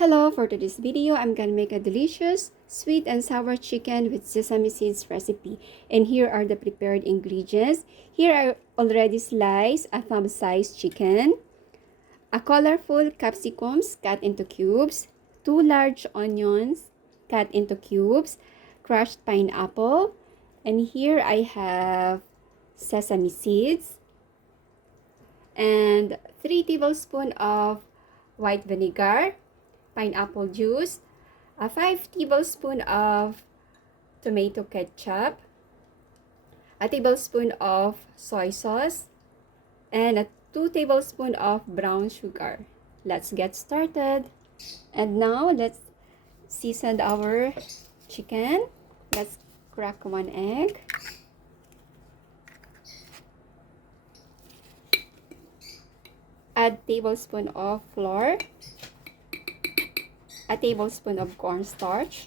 Hello, for today's video, I'm gonna make a delicious sweet and sour chicken with sesame seeds recipe. And here are the prepared ingredients. Here I already sliced a thumb-sized chicken, a colorful capsicums cut into cubes, 2 large onions cut into cubes, crushed pineapple, and here I have sesame seeds, and 3 tablespoons of white vinegar, pineapple juice, a 5 tablespoons of tomato ketchup, a tablespoon of soy sauce, and a 2 tablespoons of brown sugar. Let's get started. And now let's season our chicken. Let's crack 1 egg. Add tablespoon of flour, a tablespoon of cornstarch,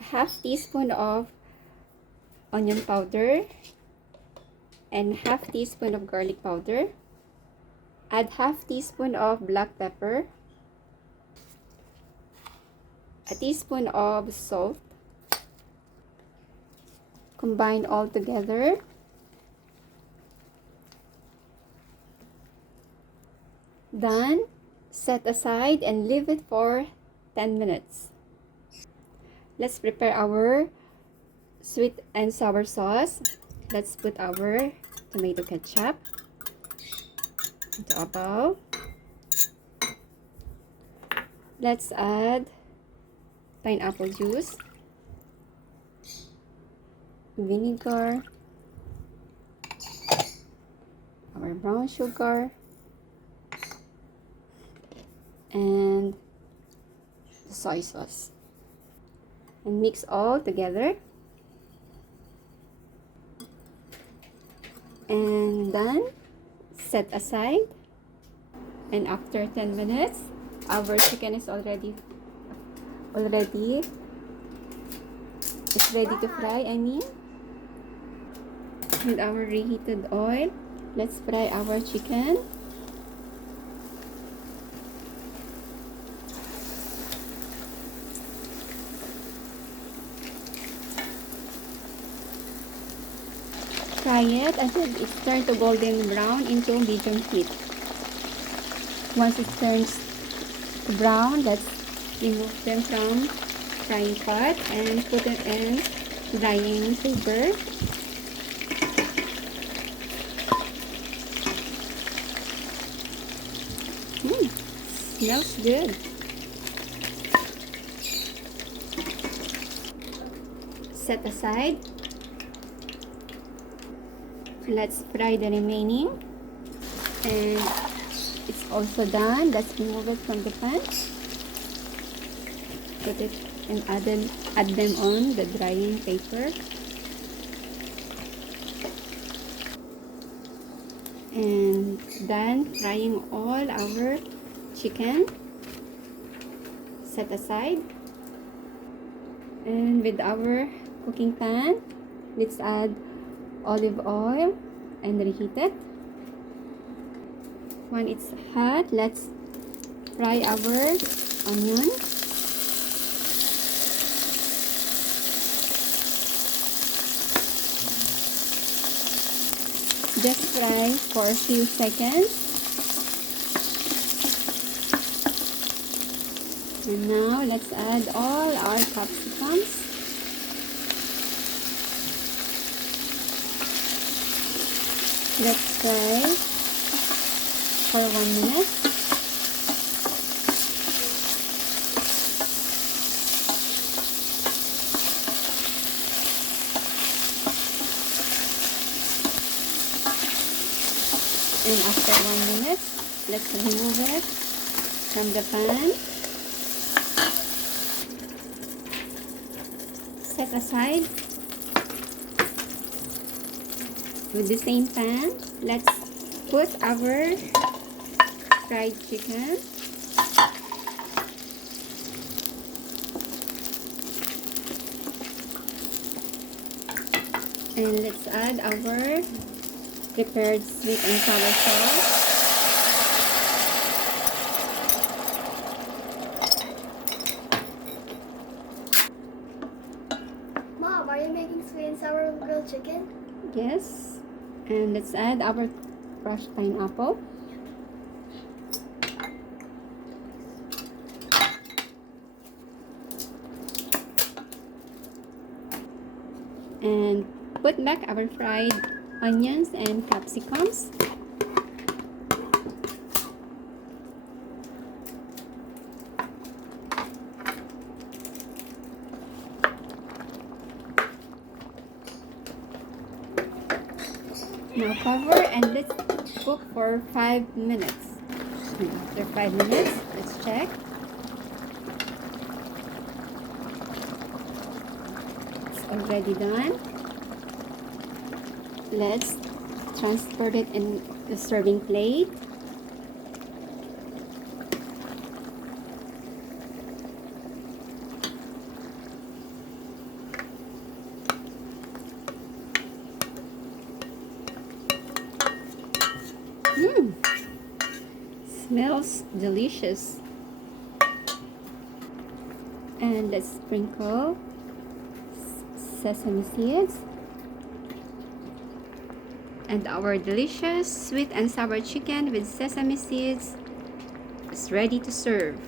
a half teaspoon of onion powder, and half teaspoon of garlic powder. Add half teaspoon of black pepper, a teaspoon of salt. Combine all together. Done. Set aside and leave it for 10 minutes. Let's prepare our sweet and sour sauce. Let's put our tomato ketchup into a bowl. Let's add pineapple juice, vinegar, our brown sugar, and the soy sauce, and mix all together. And done. Set aside. And after 10 minutes, our chicken is already it's ready to fry. With our reheated oil, let's fry our chicken. Fry it until it turns to golden brown into medium heat. Once it turns to brown, let's remove them from frying pot and put them in drying paper. Smells good. Set aside. Let's fry the remaining, and it's also done. Let's remove it from the pan. Put it and add them on the drying paper. And done frying all our chicken. Set aside. And with our cooking pan, let's add olive oil and reheat it. When it's hot, let's fry our onion. Just fry for a few seconds. And now let's add all our capsicums. Let's fry for 1 minute. And after 1 minute, let's remove it from the pan. Set aside. With the same pan, let's put our fried chicken. And let's add our prepared sweet and sour sauce. grilled chicken? Yes. And let's add our crushed pineapple. And put back our fried onions and capsicums. Now cover and let's cook for 5 minutes. After 5 minutes, let's check. It's already done. Let's transfer it in the serving plate. Smells delicious. And let's sprinkle sesame seeds. And our delicious sweet and sour chicken with sesame seeds is ready to serve.